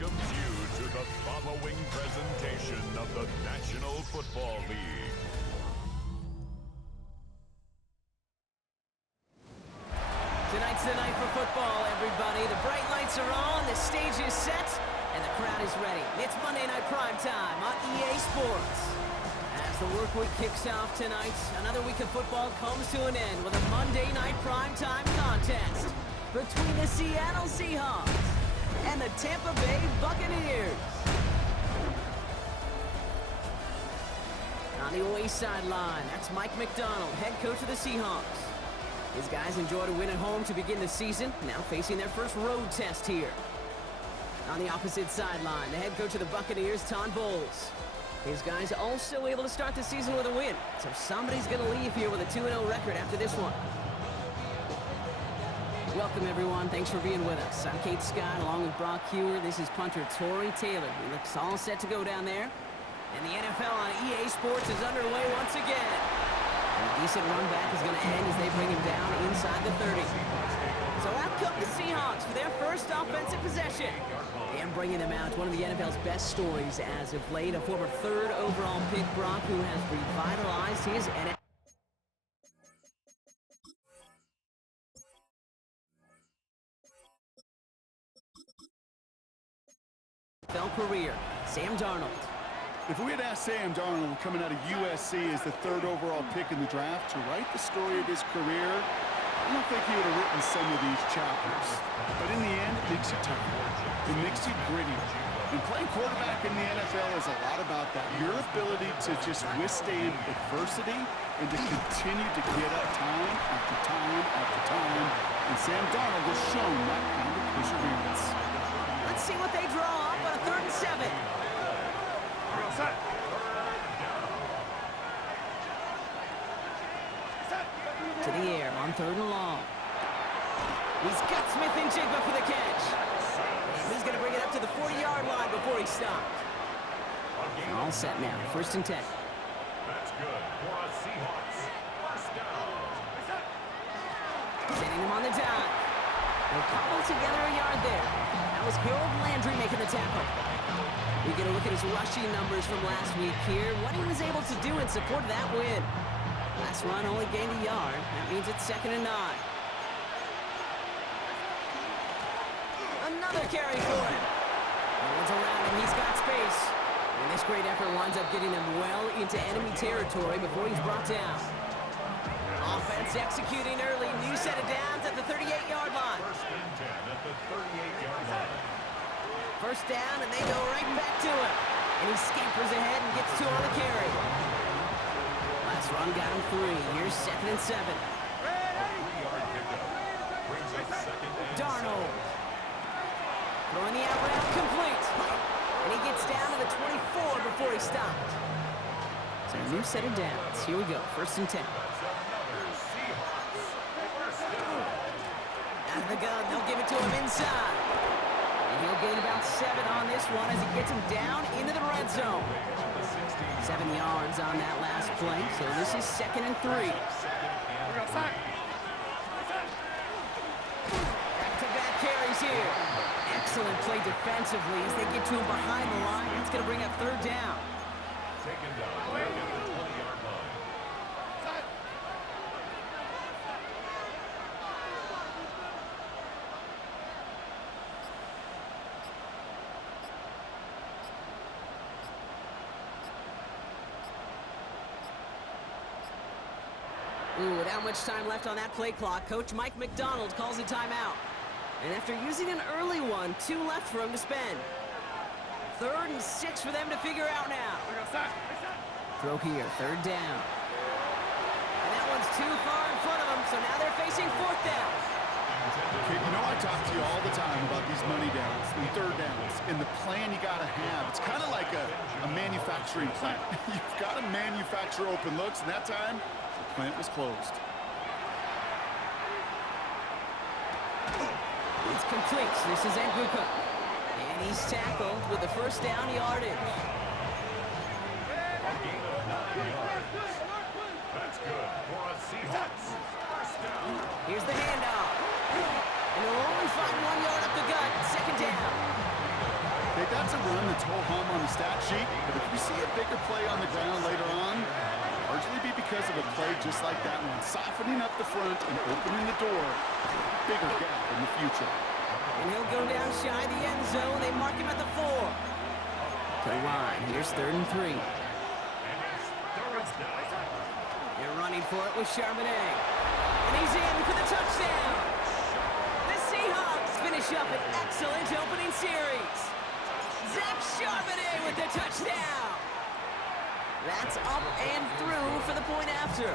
welcomes you to the following presentation of the National Football League. Tonight's the night for football, everybody. The bright lights are on, the stage is set, and the crowd is ready. It's Monday Night Primetime on EA Sports. As the work week kicks off tonight, another week of football comes to an end with a Monday Night Primetime contest between the Seattle Seahawks and the Tampa Bay Buccaneers. On the away sideline, that's Mike McDonald, head coach of the Seahawks. His guys enjoyed a win at home to begin the season, now facing their first road test here. On the opposite sideline, the head coach of the Buccaneers, Todd Bowles. His guys also able to start the season with a win, so somebody's going to leave here with a 2-0 record after this one. Welcome, everyone. Thanks for being with us. I'm Kate Scott, along with Brock Hewer. This is punter Torrey Taylor. He looks all set to go down there. And the NFL on EA Sports is underway once again. And a decent run back is going to end as they bring him down inside the 30. So out come the Seahawks for their first offensive possession. And bringing them out, one of the NFL's best stories as of late, a former third overall pick, Brock, who has revitalized his NFL career, Sam Darnold. If we had asked Sam Darnold, coming out of USC as the third overall pick in the draft, to write the story of his career, I don't think he would have written some of these chapters. But in the end, it makes you tougher. It makes you gritty. And playing quarterback in the NFL is a lot about that. Your ability to just withstand adversity and to continue to get up time after time after time. And Sam Darnold has shown that kind of perseverance. Let's see what they draw up on a 3rd and 7. To the air on 3rd and long. He's got Smith and Jigba for the catch. He's going to bring it up to the 40-yard line before he stopped. All set now, 1st and 10. That's good for a Seahawks. First down. Sending him on the dive. They'll cobble together a yard there. That was Harold Landry making the tackle. We get a look at his rushing numbers from last week here. What he was able to do in support of that win. Last run only gained a yard. That means it's 2nd and 9. Another carry for him. No one's around him. He's got space. And this great effort winds up getting them well into enemy territory before he's brought down. Offense executing early. New set of downs at the 38-yard line. 1st and 10 at the 38-yard line. First down, and they go right back to him. And he scampers ahead and gets 2 on the carry. Last run got him 3. Here's 2nd and 7. 3-yard pickup. Brings up 2nd and 7. Darnold. Throwing the out route complete. And he gets down to the 24 before he stopped. So a new set of downs. Here we go. 1st and 10. Out of the gun, they'll give it to him inside. And he'll gain about 7 on this one as he gets him down into the red zone. 7 yards on that last play, so this is 2nd and 3. Back-to-back carries here. Excellent play defensively as they get to him behind the line. That's going to bring up 3rd down. Taken down at the 20-yard line. Ooh, without much time left on that play clock, Coach Mike McDonald calls a timeout. And after using an early one, 2 left for him to spend. 3rd and 6 for them to figure out now. Throw here, 3rd down. And that one's too far in front of them, so now they're facing 4th down. Okay, you know I talk to you all the time about these money downs and 3rd downs and the plan you got to have. It's kind of like a manufacturing plant. You've got to manufacture open looks, and that time, the plant was closed. It's complete. This is Nguka. And he's tackled with the 1st down yardage. A gain of 9 yards. That's good for a Seahawks. First down. Here's the handoff. And they'll only find 1 yard up the gut. 2nd down. it's ho-hum on the stat sheet, but if you see a bigger play on the ground later on, it'll largely be because of a play just like that one, softening up the front and opening the door for a bigger gap in the future. And he'll go down shy the end zone. They mark him at the 4. To the line. Here's 3rd and 3. They're running for it with Charbonnet. And he's in for the touchdown. The Seahawks finish up an excellent opening series. Zach Charbonnet with the touchdown. That's up and through for the point after.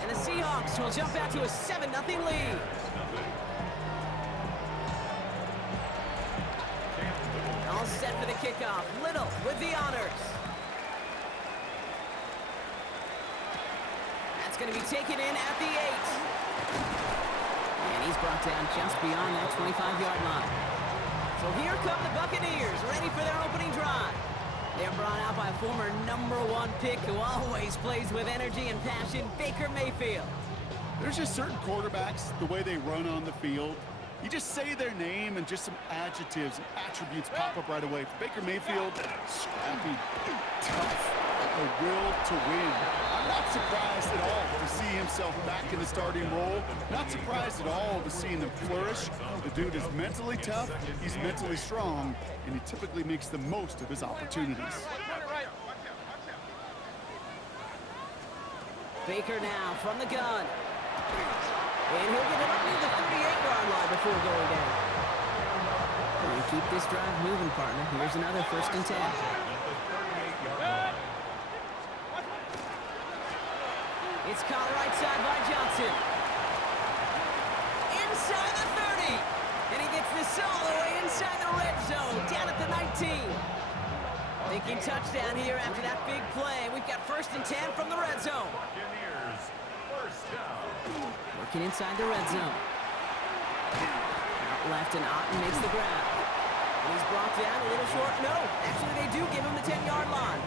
And the Seahawks will jump out to a 7-0 lead. All set for the kickoff. Little with the honors. That's going to be taken in at the 8. And he's brought down just beyond that 25-yard line. So here come the Buccaneers, ready for their opening drive. They're brought out by a former #1 pick who always plays with energy and passion, Baker Mayfield. There's just certain quarterbacks, the way they run on the field. You just say their name and just some adjectives and attributes pop up right away. For Baker Mayfield, scrappy, tough, a will to win. I'm not surprised at all to see himself back in the starting role. Not surprised at all to see him flourish. The dude is mentally tough, he's mentally strong, and he typically makes the most of his opportunities. Baker now from the gun. And he'll get it up near the 38-yard line before going down. And keep this drive moving, partner. Here's another 1st and 10. It's caught right side by Johnson. Inside the 30. And he gets this all the way inside the red zone, down at the 19. Thinking touchdown here after that big play. We've got 1st and 10 from the red zone. Working inside the red zone. Out left and Otten makes the grab. And he's brought down a little short. No, actually they do give him the 10-yard line.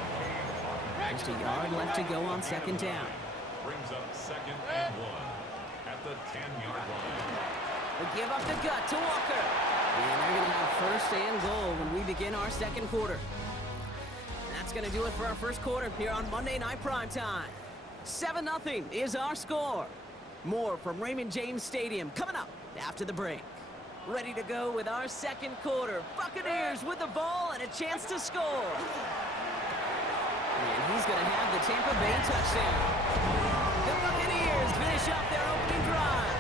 Just a yard left to go on 2nd down. Brings up 2nd and 1 at the 10-yard line. We'll give up the gut to Walker. And they're going to have 1st and goal when we begin our 2nd quarter. That's going to do it for our 1st quarter here on Monday Night Primetime. 7-0 is our score. More from Raymond James Stadium coming up after the break. Ready to go with our 2nd quarter. Buccaneers with the ball and a chance to score. And he's going to have the Tampa Bay touchdown. The Buccaneers finish up their opening drive.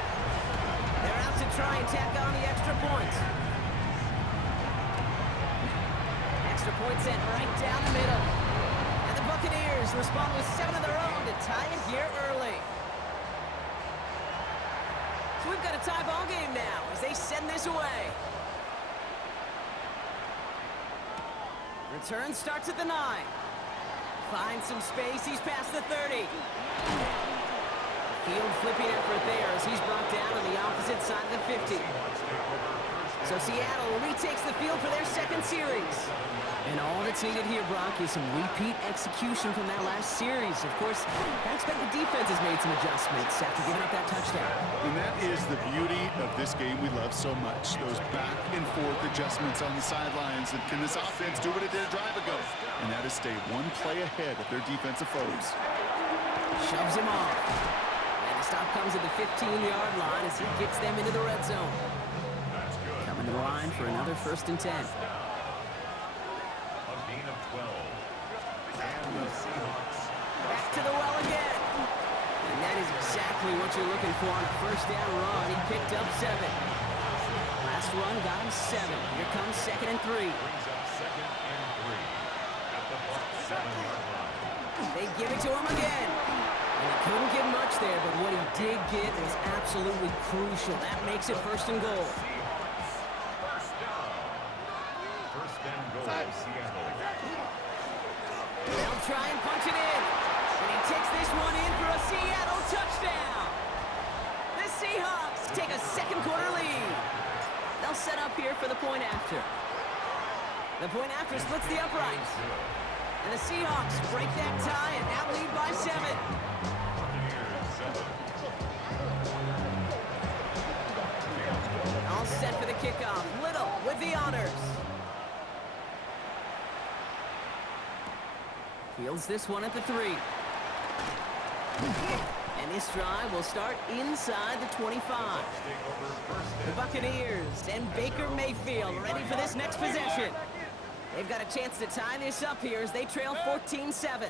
They're out to try and tack on the extra point. Extra point set right down the middle. And the Buccaneers respond with 7 of their own to tie it here early. So we've got a tie ball game now as they send this away. Return starts at the 9. Finds some space, he's past the 30. Field flipping effort there as he's brought down on the opposite side of the 50. So Seattle retakes the field for their 2nd series. And all that's needed here, Brock, is some repeat execution from that last series. Of course, I expect the defense has made some adjustments after giving up that touchdown. And that is the beauty of this game we love so much. Those back and forth adjustments on the sidelines. And can this offense do what it did a drive ago? And that is stay one play ahead of their defensive foes. Shoves him off. And the stop comes at the 15-yard line as he gets them into the red zone. Coming to the line for another 1st and 10. Back to the well again. And that is exactly what you're looking for on a 1st down run. He picked up 7. Last run got him 7. Here comes 2nd and 3. They give it to him again. And he couldn't get much there, but what he did get was absolutely crucial. That makes it 1st and goal. Seattle. They'll try and punch it in. And he takes this one in for a Seattle touchdown. The Seahawks take a 2nd quarter lead. They'll set up here for the point after. The point after splits the uprights. And the Seahawks break that tie and now lead by 7. All set for the kickoff. Little with the honors. Fields this one at the 3. And this drive will start inside the 25. The Buccaneers and Baker Mayfield ready for this next possession. They've got a chance to tie this up here as they trail 14-7.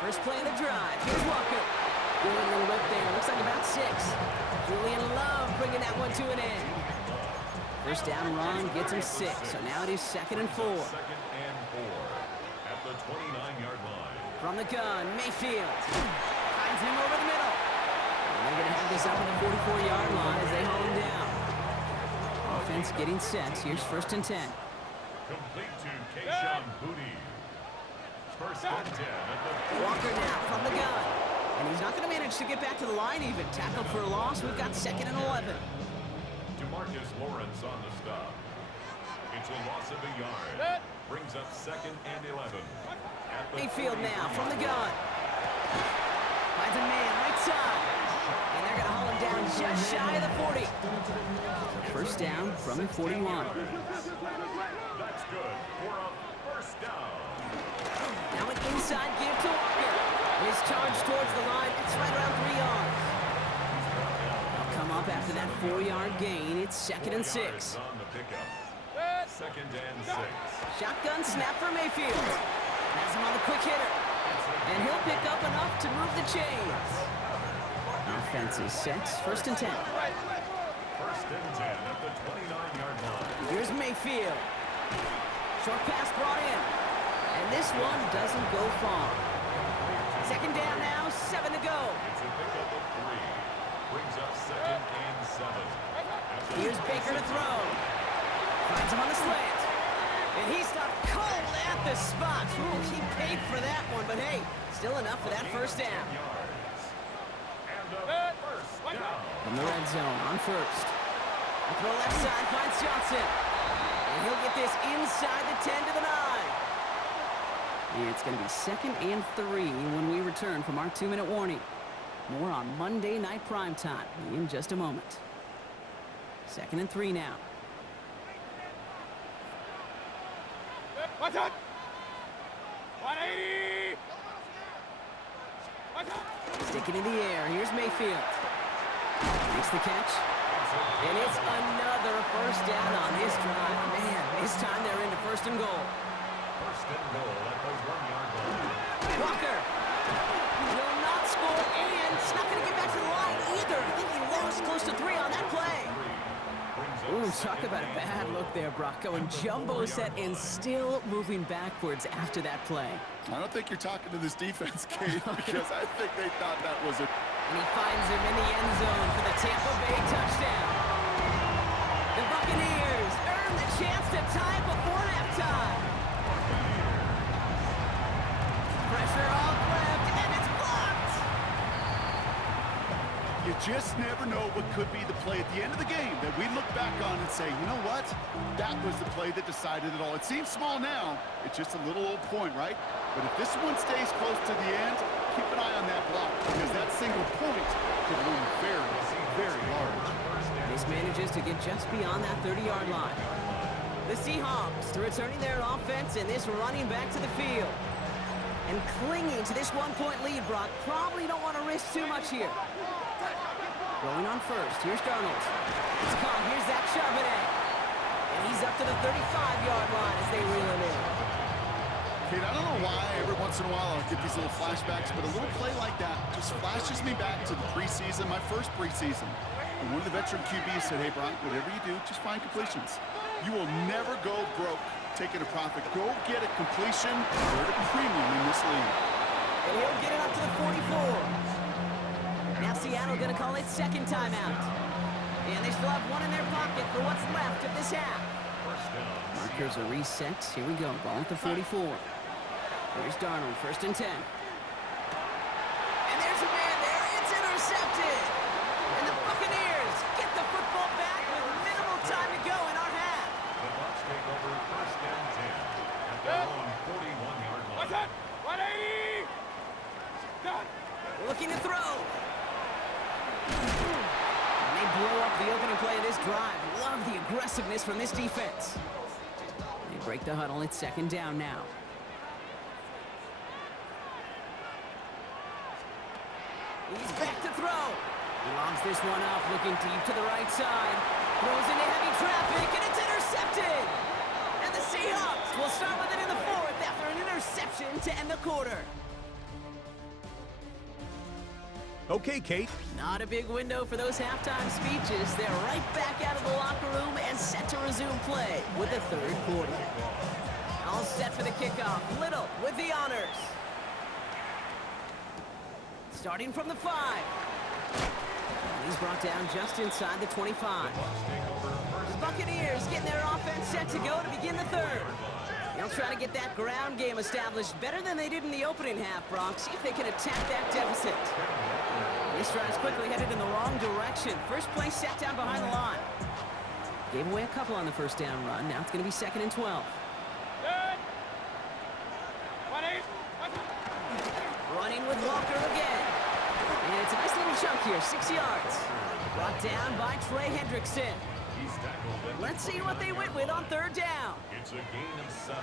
First play of the drive. Here's Walker. Good little whip there. Looks like about 6. Julian Love bringing that one to an end. First down run gets him 6. So now it is 2nd and 4. 2nd and 4 at the 29-yard line. From the gun, Mayfield. Finds him over the middle. And they're going to have this up at the 44-yard line as they hold him down. Offense getting set. Here's 1st and 10. Complete to CashApp. 1st and 10 at the Walker now from the gun. And he's not going to manage to get back to the line even. Tackled for a loss. We've got 2nd and 11. DeMarcus Lawrence on the stop. It's a loss of a yard. Brings up 2nd and 11. Mayfield now from the gun. Finds a man right side. And they're going to haul him down just shy of the 40. So first down from the 41. That's good for a first down. Now an inside give to Walker. His charge towards the line. It's right around 3 yards. They'll come up after that 4-yard gain. It's 2nd and 6. On the pickup. 2nd and 6. Shotgun snap for Mayfield. Has him on the quick hitter. And he'll pick up enough to move the chains. Offense is set. 1st and 10. 1st and 10 at the 29-yard line. Here's Mayfield. Short pass brought in. And this one doesn't go far. 2nd down now, 7 to go. It's a pickup of 3. Brings up 2nd and 7. Here's Baker to throw. Finds him on the slant. And he stopped cold at the spot. Ooh, he paid for that one, but hey, still enough for that first down. And a first down. From the red zone on 1st. The throw left side finds Johnson. And he'll get this inside the 10 to the 9. It's going to be 2nd and 3 when we return from our 2-minute warning. More on Monday Night Primetime in just a moment. 2nd and 3 now. What's up? 180! Sticking in the air. Here's Mayfield. Makes the catch. And it's another first down on this drive. Man, this time they're into 1st and goal. 1st and goal at the 1-yard line. Walker will not score, and it's not going to get back to the line either. I think he lost close to 3 on that play. Ooh, talk about a bad look there, Brock. Going jumbo set and still moving backwards after that play. I don't think you're talking to this defense, Kate, because I think they thought that was it. And he finds him in the end zone for the Tampa Bay touchdown. The Buccaneers earn the chance to tie before halftime. Pressure off left, and it's blocked. You just never know what could be the play at the end of the game that we look back on and say, you know what? That was the play that decided it all. It seems small now. It's just a little old point, right? But if this one stays close to the end, keep an eye on that block, because that single point could loom very, very large. This manages to get just beyond that 30-yard line. The Seahawks returning their offense and this running back to the field. And clinging to this 1-point lead, Brock. Probably don't want to risk too much here. Rolling on 1st. Here's Darnold. It's caught. Here's Zach Charbonnet. And he's up to the 35-yard line as they reel it in. Kate, I don't know why every once in a while I'll get these little flashbacks, but a little play like that just flashes me back to the preseason, my first preseason. And one of the veteran QBs said, hey, Brock, whatever you do, just find completions. You will never go broke taking a profit. Go get a completion. You're at a premium in this league. And he'll get it up to the 44. Now Seattle going to call it 2nd timeout. And they still have one in their pocket for what's left of this half. Markers are reset. Here we go. Ball at the 44. Here's Darnold. 1st and 10. And there's a man there. It's intercepted. And the Buccaneers get the football back with minimal time to go in our half. The Bucs take over 1st and 10 at their own 41-yard line. What's up? 180! Done! Looking to throw. And they blow up the opening play of this drive. Love the aggressiveness from this defense. They break the huddle. It's 2nd down now. He's back to throw. He lobs this one up, looking deep to the right side. Throws into heavy traffic, and it's intercepted! And the Seahawks will start with it in the fourth after an interception to end the quarter. Okay, Kate. Not a big window for those halftime speeches. They're right back out of the locker room and set to resume play with the third quarter. All set for the kickoff. Little with the honors. Starting from the 5. He's brought down just inside the 25. The Buccaneers getting their offense set to go to begin the third. They'll try to get that ground game established better than they did in the opening half, Brock. See if they can attack that deficit. This drive's quickly headed in the wrong direction. First play set down behind the line. Gave away a couple on the first down run. Now it's going to be 2nd and 12. Running with Walker again. And it's a nice little chunk here, 6 yards. Brought down by Trey Hendrickson. Let's see what they went with on third down. It's a gain of 7.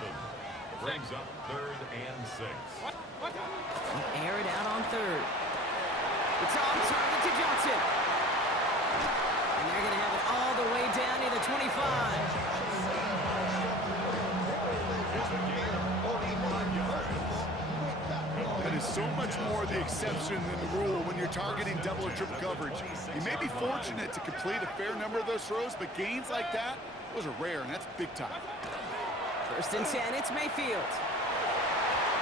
Brings up 3rd and 6. They'll air it out on third. It's on target to Johnson. And they're going to have it all the way down near the 25. It's a gain of 41 yards. That is so much more the exception than the rule when you're targeting double or triple coverage. You may be fortunate to complete a fair number of those throws, but gains like that, those are rare, and that's big time. 1st and 10, it's Mayfield.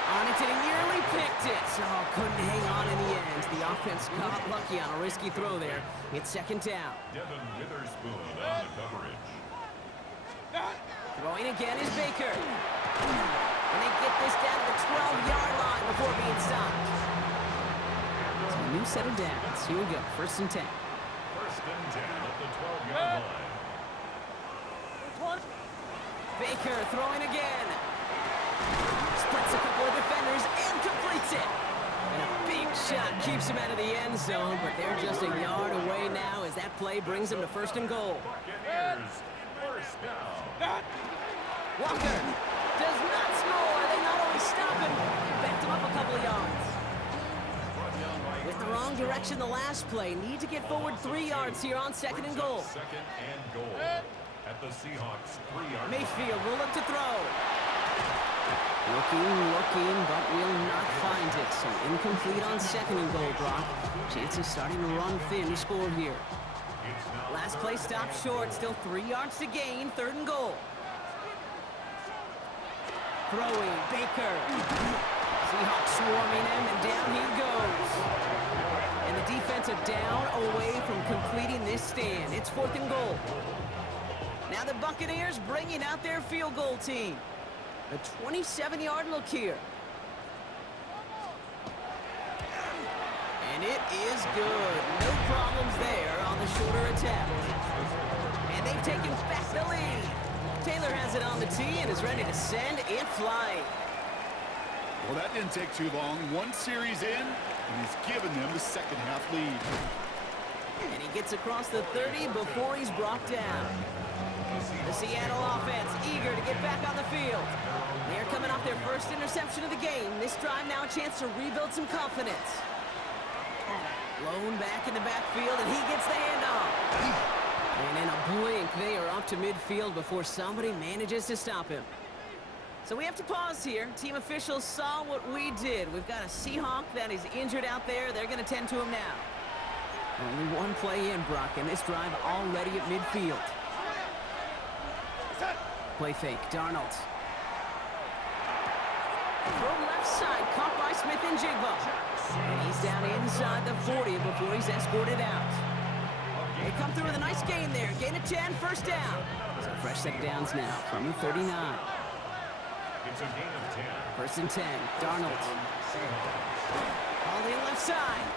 On it, and he nearly picked it. So couldn't hang on in the end. The offense got lucky on a risky throw there. It's 2nd down. Devin Witherspoon on the coverage. Throwing again is Baker. And they get this down to the 12-yard line before being stopped. So a new set of downs. Here we go, 1st and 10. 1st and 10 at the 12-yard line. Baker throwing again. Splits a couple of defenders and completes it. And a big shot keeps him out of the end zone, but they're just a yard away now as that play brings them to 1st and goal. Buccaneers, 1st down. Walker does not score. They not only stop him, they backed him up a couple of yards. With the wrong direction the last play. Need to get forward 3 yards here on 2nd and goal. 2nd and goal at the Seahawks 3-yard line. Mayfield will look to throw. Looking, but will not find it. So incomplete on 2nd and goal, Brock. Chances starting to run thin to score here. Last play stopped short. Still 3 yards to gain. 3rd and goal. Throwing, Baker. Seahawks swarming him, and down he goes. And the defensive down away from completing this stand. It's 4th and goal. Now the Buccaneers bringing out their field goal team. A 27-yard look here. And it is good. No problems there on the shorter attempt. And they've taken back the lead. Taylor has it on the tee and is ready to send it flying. Well, that didn't take too long. 1 series in, and he's given them the second-half lead. And he gets across the 30 before he's brought down. The Seattle offense eager to get back on the field. They're coming off their first interception of the game. This drive now a chance to rebuild some confidence. Blown back in the backfield, and he gets the handoff. And in a blink, they are up to midfield before somebody manages to stop him. So we have to pause here. Team officials saw what we did. We've got a Seahawk that is injured out there. They're going to tend to him now. Only 1 play in, Brock, and this drive already at midfield. Play fake, Darnold. Throw left side, caught by Smith and Jigba. And he's down inside the 40 before he's escorted out. They come through with a nice gain there. Gain of 10, 1st down. So a fresh set of downs now from the 39. It's a gain of 10. 1st and 10, Darnold. All in left side.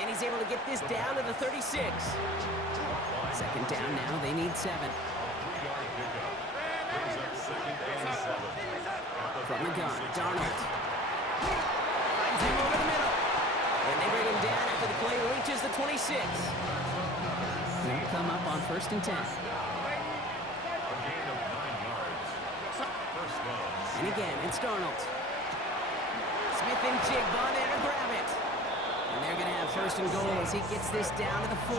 And he's able to get this down to the 36. 2nd down now, they need 7. 3-yard pickup. Brings up 2nd and 7. From the gun, Darnold. Finds him over the middle. And they bring him down after the play reaches the 26. They'll come up on 1st and 10. A gain of 9 yards. 1st down. And again, it's Darnold. Smith and Jigba there to grab it. And they're going to have first and goal as he gets this down to the 4.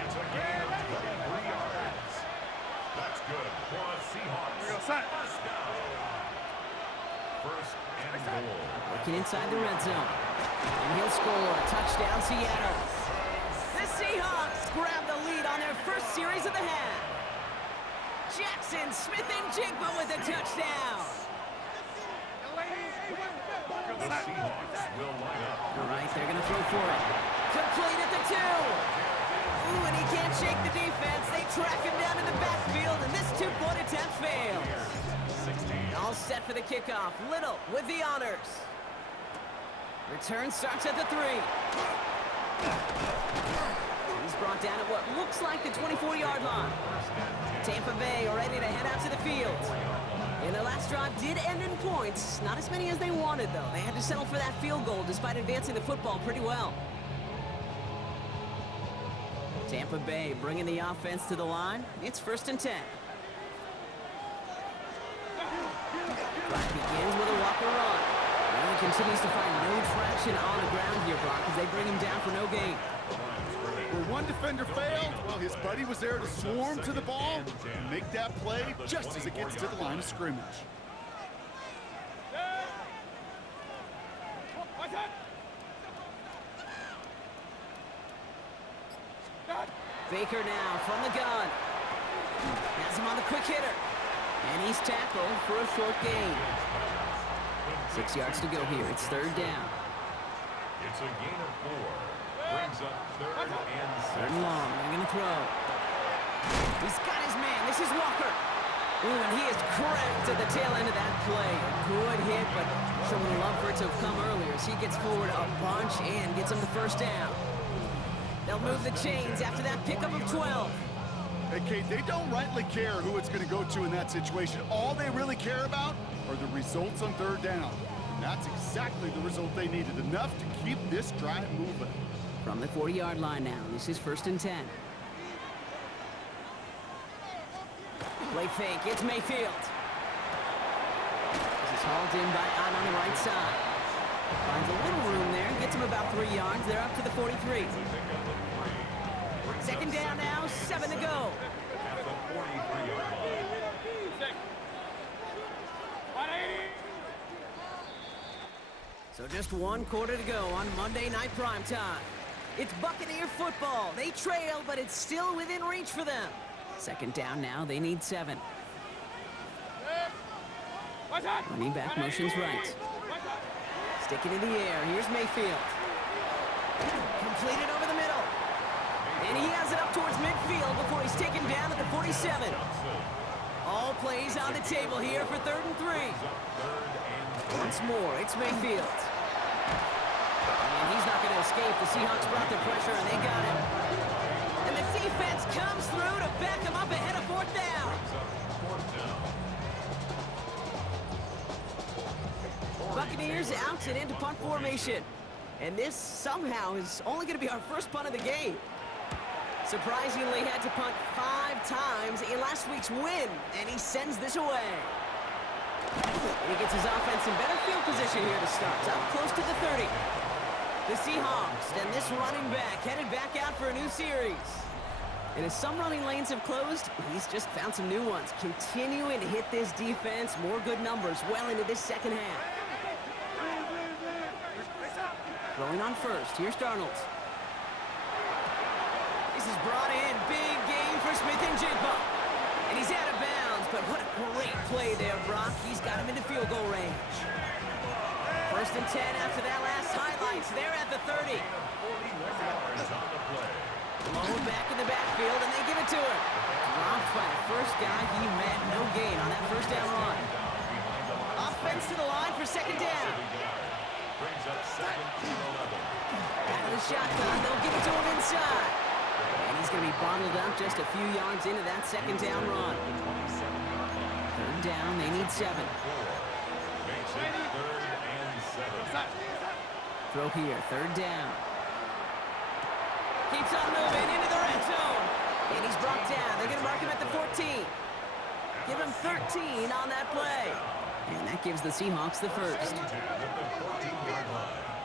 It's a gain of 23 yards. That's good for a Seahawks first down. First and goal. Working inside the red zone. And he'll score. Touchdown, Seattle. The Seahawks grab the lead on their first series of the half. Jackson Smith-Njigba with a touchdown. The Seahawks will line up. All right, they're going to throw for it. Complete at the 2. Ooh, and he can't shake the defense. They track him down in the backfield, and this two-point attempt fails. All set for the kickoff. Little with the honors. Return starts at the 3. He's brought down at what looks like the 24-yard line. Tampa Bay are ready to head out to the field. And their last drive did end in points. Not as many as they wanted, though. They had to settle for that field goal despite advancing the football pretty well. Tampa Bay bringing the offense to the line. It's first and 10. Drive begins with a walker run. And he continues to find no traction on the ground here, Brock, as they bring him down for no gain. Where one defender failed, well, his buddy was there to swarm to the ball and make that play just as it gets to the line of scrimmage. Baker now from the gun. Has him on the quick hitter. And he's tackled for a short gain. 6 yards to go here. It's third down. It's a gain of 4. Brings up third and Third and long. They're going to throw. He's got his man. This is Walker. Ooh, and he is cracked at the tail end of that play. A good hit, but sure would love for it to have come earlier as he gets forward a bunch and gets him the first down. They'll move the chains after that pickup of 12. Hey, Kate, they don't rightly care who it's going to go to in that situation. All they really care about are the results on third down. And that's exactly the result they needed, enough to keep this drive moving. From the 40-yard line now, this is first and 10. Play fake, it's Mayfield. This is hauled in by Ahn on the right side. Finds a little room there, gets him about 3 yards. They're up to the 43. Second down now, 7 to go. at the 43-yard line. So just 1 quarter to go on Monday Night Primetime. It's Buccaneer football. They trail, but it's still within reach for them. Second down now, they need 7. Running back motions right. Stick it in the air. Here's Mayfield. Completed over the middle. And he has it up towards midfield before he's taken down at the 47. All plays on the table here for 3rd and 3. Once more, it's Mayfield. And he's not going to escape. The Seahawks brought the pressure, and they got him. And the defense comes through to back him up ahead of 4th down. Buccaneers out and into punt formation. And this somehow is only going to be our first punt of the game. Surprisingly, had to punt 5 times in last week's win, and he sends this away. And he gets his offense in better field position here to start. Up close to the 30. The Seahawks and this running back headed back out for a new series. And as some running lanes have closed, he's just found some new ones. Continuing to hit this defense, more good numbers well into this second half. Throwing on first. Here's Darnold. This is brought in. Big game for Smith-Njigba. And he's out of bounds, but what a great play there, Brock. He's got him into field goal range. First and 10 after that last highlights. They're at the 30. Blown back in the backfield, and they give it to him. Dropped by the first guy he met. No gain on that first down run. Offense to the line for second down. Brings up 2nd and 11. Out of the shotgun, they'll give it to him inside. And he's going to be bottled up just a few yards into that second down run. Third down, they need 7. Makes it 3rd and 7. Throw here, third down. Keeps on moving into the red zone. And he's brought down. They're going to mark him at the 14. Give him 13 on that play. And that gives the Seahawks the first. At the 14-yard line.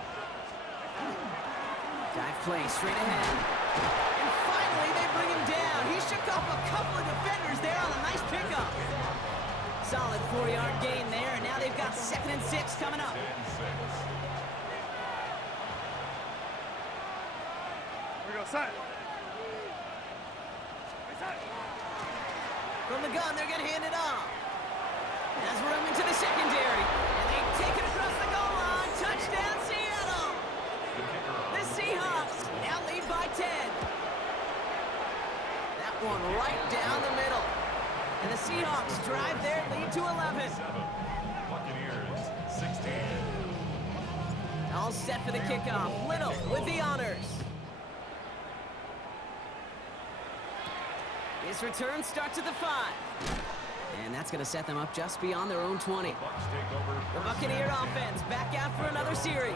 Dive play straight ahead. And finally, they bring him down. He shook off a couple of defenders there on a nice pickup. Solid 4-yard gain there, and now they've got 2nd and 6 coming up. We go set. From the gun, they're going to hand it off. Has room into the secondary. And they take it across the goal line. Touchdown, Seattle. The Seahawks now lead by 10. That one right down the middle. And the Seahawks drive their lead to 11. Buccaneers, 16. All set for the kickoff. Little with the honors. His return starts at the 5. And that's going to set them up just beyond their own 20. The Buccaneer offense back out for another series.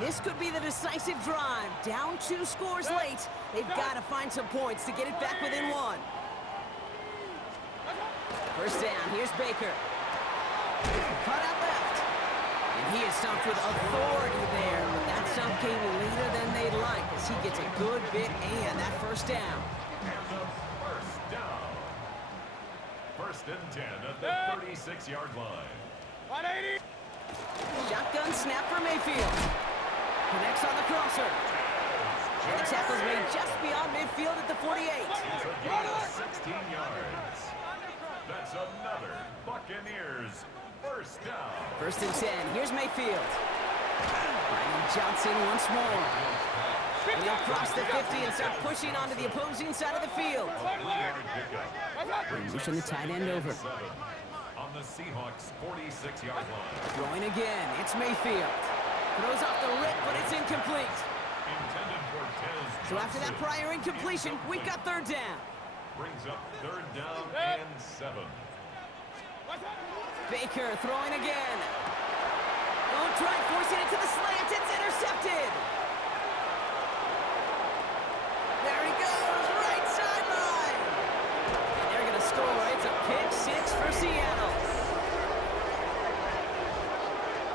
This could be the decisive drive. Down 2 scores late. They've got to find some points to get it back within 1. First down, here's Baker. Cut out left. And he is stumped with authority there, but that stump came later than they'd like as he gets a good bit and that first down. First and 10 at the 36-yard line. 180. Shotgun snap for Mayfield. Connects on the crosser. And the tackle's made just beyond midfield at the 48. It's a gain of 16 yards. That's another Buccaneers first down. First and 10. Here's Mayfield. Brandon Johnson once more. And he'll cross the 50 and start pushing onto the opposing side of the field. Pushing the tight end over. On the Seahawks 46-yard line. Throwing again. It's Mayfield. Throws off the rip, but it's incomplete. Intended for Tez. So after that prior incompletion, we've got 3rd down. Brings up 3rd down and 7. Baker throwing again. Don't try forcing it to the slant. It's intercepted. There he goes, right sideline. And they're going to score. It's a pick 6 for Seattle.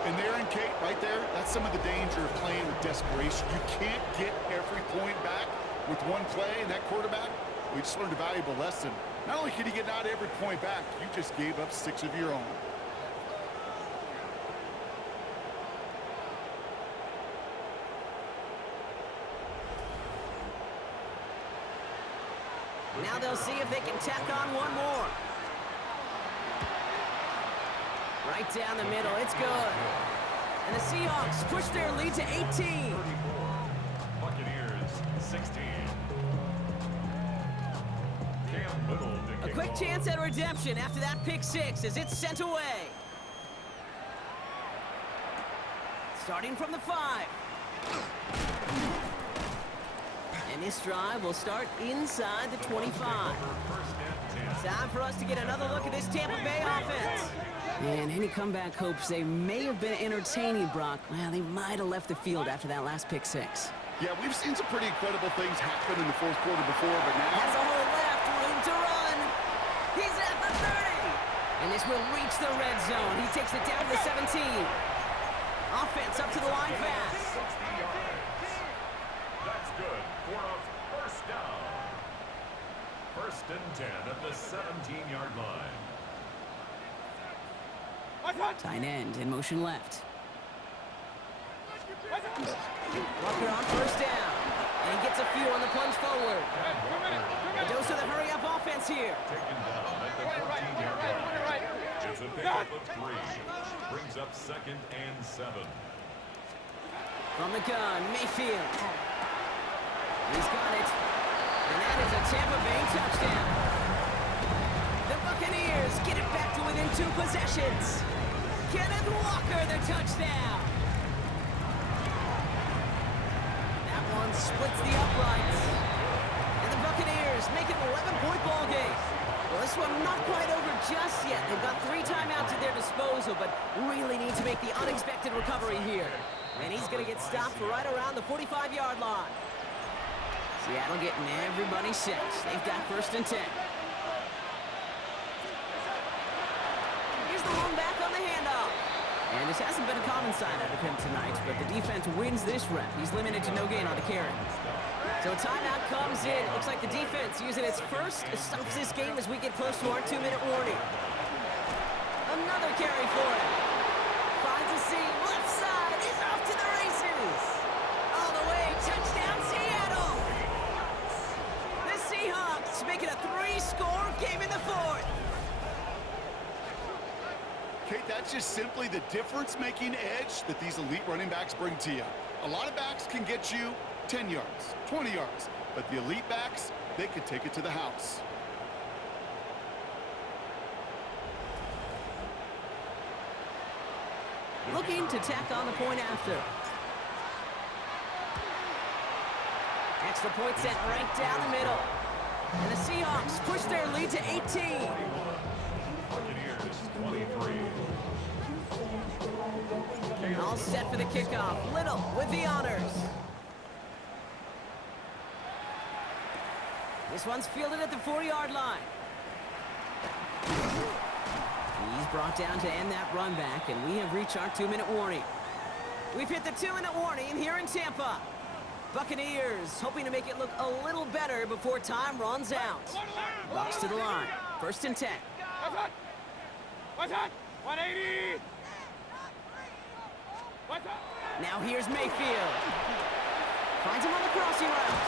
And there in Kate, right there, that's some of the danger of playing with desperation. You can't get every point back with one play, and that quarterback, we just learned a valuable lesson. Not only can you get not every point back, you just gave up 6 of your own. Now they'll see if they can tack on one more. Right down the middle, it's good. And the Seahawks push their lead to 18. Buccaneers 16. A quick chance at redemption after that pick 6 as it's sent away. Starting from the 5. And this drive will start inside the 25. Time for us to get another look at this Tampa Bay offense. And any comeback hopes they may have been entertaining, Brock. Well, they might have left the field after that last pick 6. Yeah, we've seen some pretty incredible things happen in the 4th quarter before, but now... Has a hole left, room to run. He's at the 30. And this will reach the red zone. He takes it down to the 17. Offense up to the line fast. 60 yards. That's good for a first down. First and 10 at the 17-yard line. Tight end in motion left. Walker on first down. And he gets a few on the plunge forward. A dose of the hurry-up offense here. Taken down at the 14-yard line. It's a pickup of 3. Brings up 2nd and 7. From the gun, Mayfield. He's got it. And that is a Tampa Bay touchdown. The Buccaneers get it back to within 2 possessions. Kenneth Walker, the touchdown. That one splits the uprights. And the Buccaneers make it an 11-point ball game. Well, this one not quite over just yet. They've got 3 timeouts at their disposal, but really need to make the unexpected recovery here. And he's going to get stopped right around the 45-yard line. Seattle getting everybody set. They've got first and 10. Here's the one back on the handoff. And this hasn't been a common sign out of him tonight, but the defense wins this rep. He's limited to no gain on the carry. So timeout comes in. Looks like the defense using its first stops this game as we get close to our 2-minute warning. Another carry for him. Finds a seam. Left side. He's off to the races. All the way. Touchdown, Seattle. The Seahawks making a 3-score game in the fourth. Kate, that's just simply the difference-making edge that these elite running backs bring to you. A lot of backs can get you 10 yards, 20 yards, but the elite backs, they could take it to the house. Looking to tack on the point after. Extra point set right down the middle. And the Seahawks push their lead to 18. Buccaneers 23. All set for the kickoff. Little with the honors. This one's fielded at the 40-yard line. He's brought down to end that run back, and we have reached our 2-minute warning. We've hit the 2-minute warning here in Tampa. Buccaneers hoping to make it look a little better before time runs out. Bucks to the line. 1st and 10. What's that? 180! What's that? Now here's Mayfield. Finds him on the crossing route.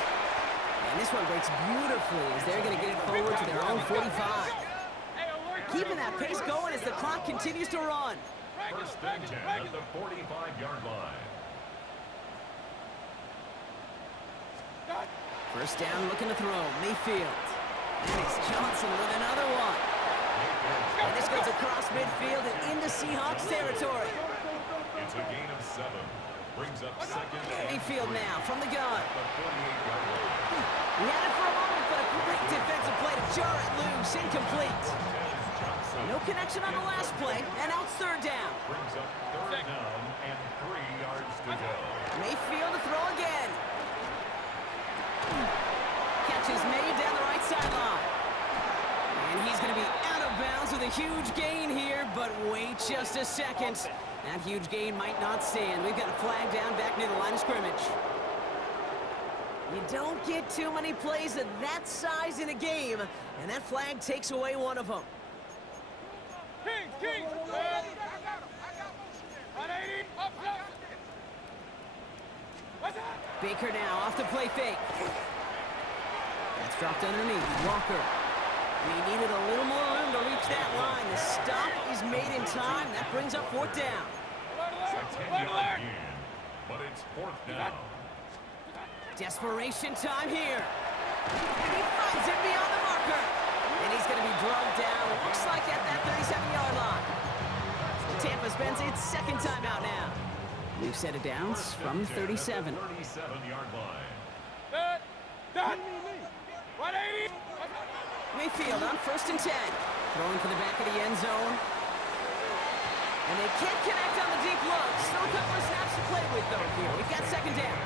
And this one breaks beautifully as they're going to get it forward to their own 45. Keeping that pace going as the clock continues to run. 1st and 10 at the 45-yard line. 1st down, looking to throw. Mayfield. And it's Johnson with another one. And this goes across midfield and into Seahawks territory. It's a gain of 7. Brings up 2nd and Mayfield 3 now from the gun. at the 48-yard line. He had it for a moment, but a great defensive play to jar it loose. Incomplete. Johnson No connection on the last play, and now it's 3rd down. brings up 3rd down and 3 yards to go. Mayfield to throw again. Catch is made down the right sideline. And he's going to be out of bounds with a huge gain here, but wait just a second. That huge gain might not stand. We've got a flag down back near the line of scrimmage. You don't get too many plays of that size in a game, and that flag takes away one of them. King! 180! Up, What's that? Baker now off the play fake. That's dropped underneath. Walker. We needed a little more room to reach that line. The stop is made in time. That brings up 4th down. It's a 10-yard gain, but it's 4th down. Desperation time here. And he finds it beyond the marker. And he's going to be drugged down. Looks like at that 37-yard line. Tampa spends its 2nd timeout now. We've set it down from the 37. 37-yard line. Done! 180! Mayfield on 1st and 10. Throwing for the back of the end zone. And they can't connect on the deep look. Still a couple of snaps to play with, though, here. We've got 2nd down.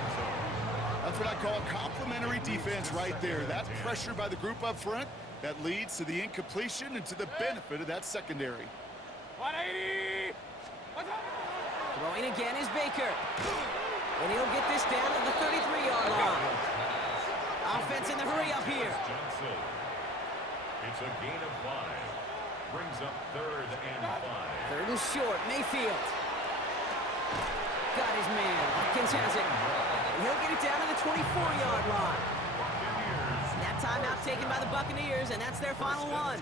That's what I call complimentary defense right there. That pressure by the group up front, that leads to the incompletion and to the benefit of that secondary. 180! Throwing again is Baker. And he'll get this down to the 33-yard line. Offense in the hurry up here. Johnson. It's a gain of 5. Brings up 3rd and 5. 3rd and short. Mayfield. Got his man. Watkins has it. And he'll get it down to the 24-yard line. And that timeout taken by the Buccaneers, and that's their final one.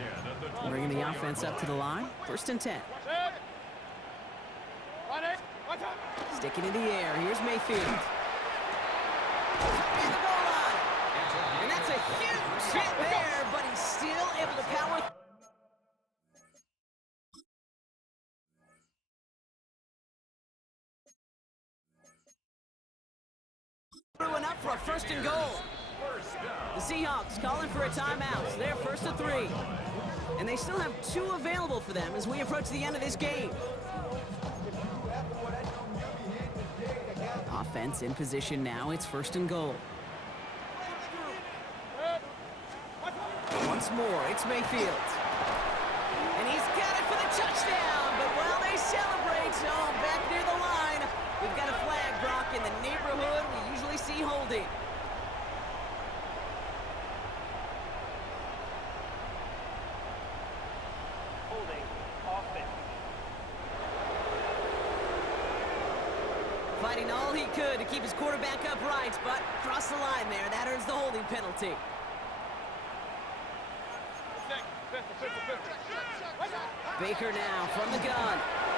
Bringing the offense up to the line. 1st and 10. Sticking in the air. Here's Mayfield. And the goal line. And that's a huge hit there, but he's still able to power through enough for a 1st and goal. The Seahawks calling for a timeout. So they're 1st and 3. And they still have 2 available for them as we approach the end of this game. Offense in position now. It's 1st and goal. Once more, it's Mayfield. And And he's got it for the touchdown. But while they celebrate, back near the line, we've got a flag, Brock, in the neighborhood we usually see holding. Fighting all he could to keep his quarterback upright, but crossed the line there. That earns the holding penalty. Baker now from the gun.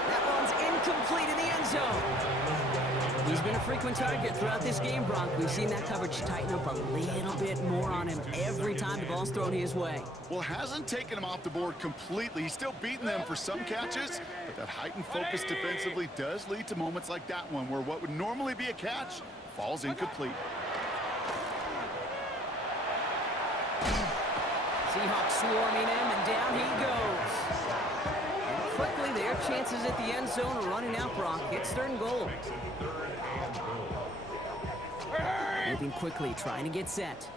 That one's incomplete in the end zone. He's been a frequent target throughout this game, Brock. We've seen that coverage tighten up a little bit more on him every time the ball's thrown his way. Well, hasn't taken him off the board completely. He's still beating them for some catches, but that heightened focus defensively does lead to moments like that one where what would normally be a catch falls incomplete. Seahawks swarming him, and down he goes. And quickly, their chances at the end zone are running out, Brock. It's 3rd and goal. Moving quickly, trying to get set.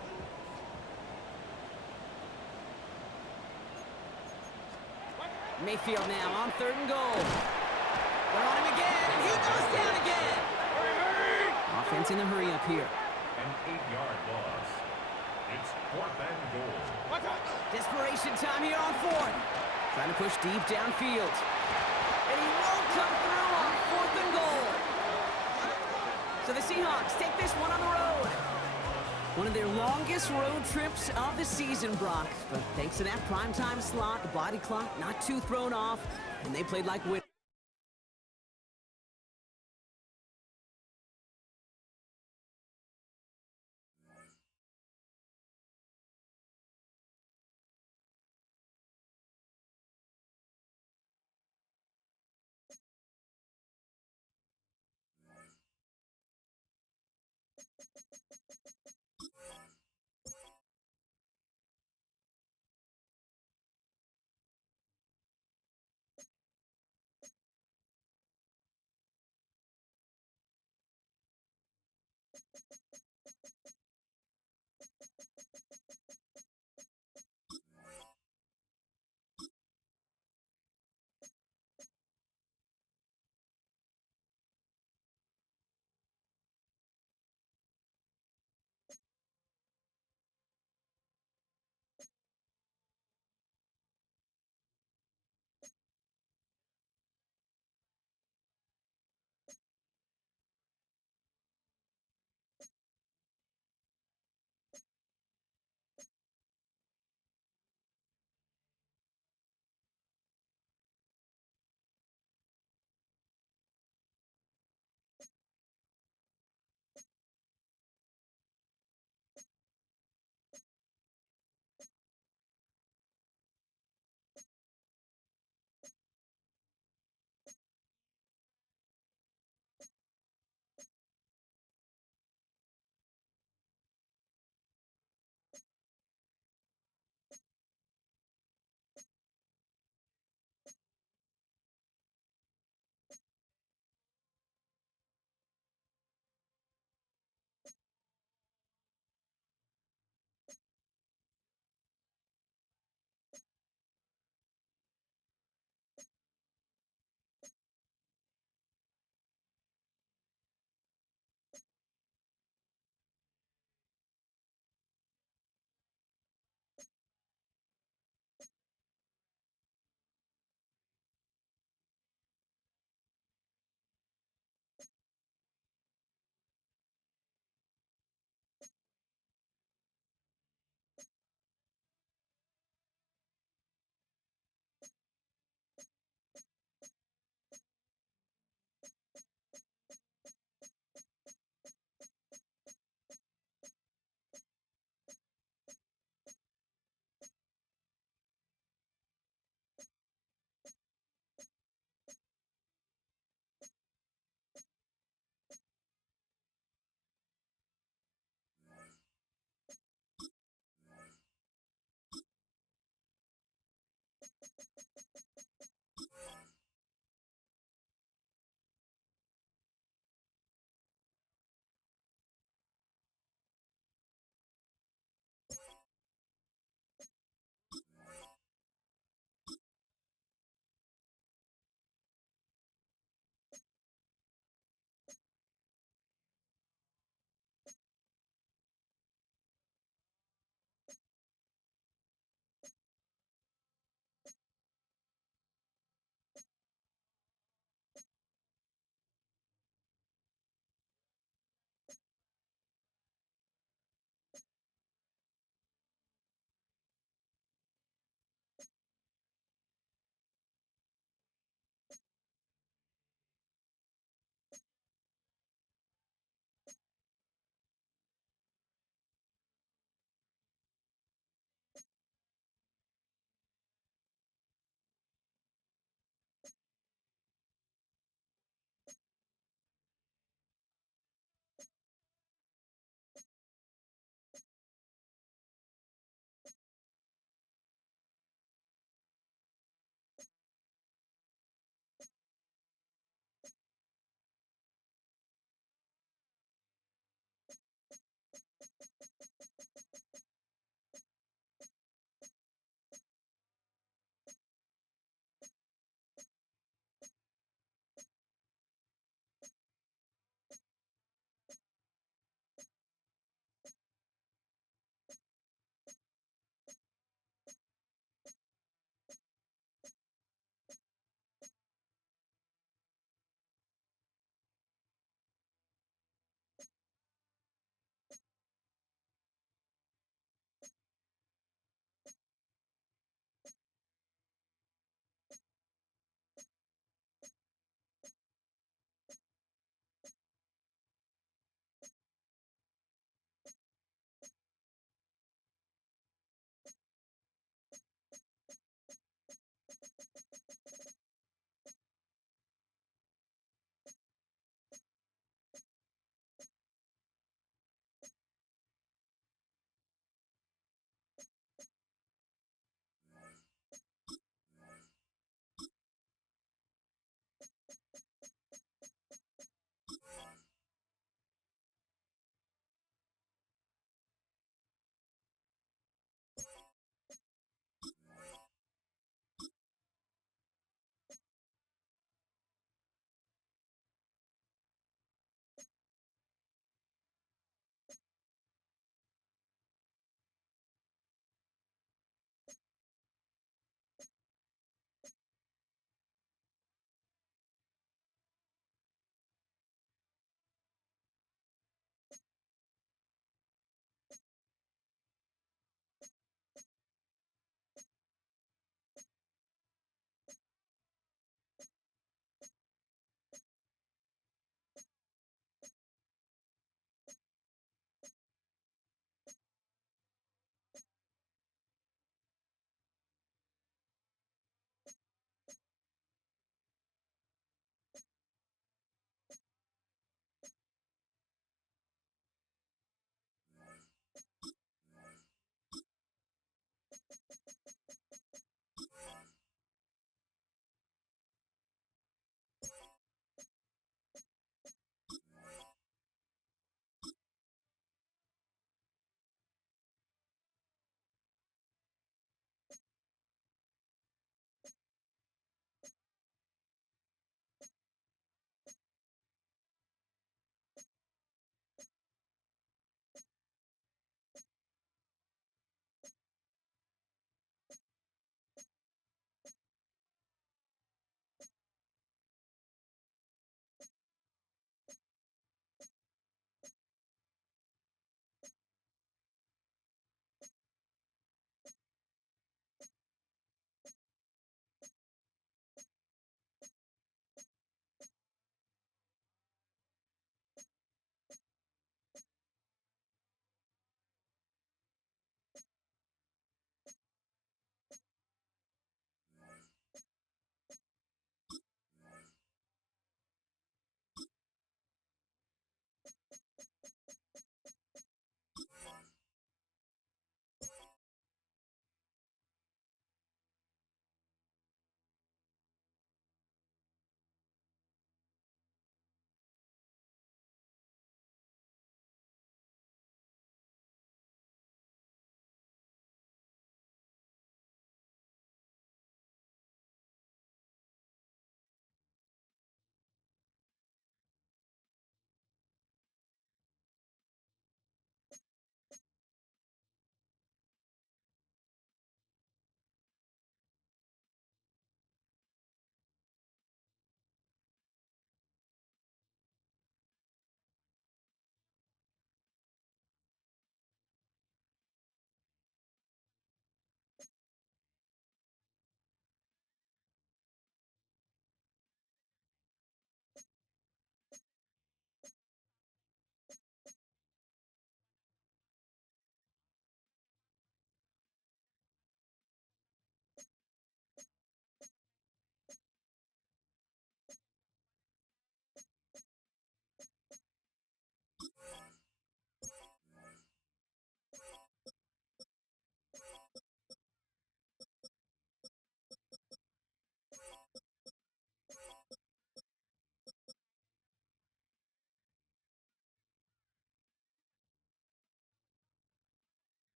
Mayfield now on 3rd and goal. They're on him again, and he goes down again. Offense in a hurry up here. An 8-yard loss. It's 4th and goal. Desperation time here on 4th. Trying to push deep downfield. And he won't come through on 4th and goal. So the Seahawks take this one on the road. One of their longest road trips of the season, Brock. But thanks to that primetime slot, the body clock not too thrown off, and they played like winners.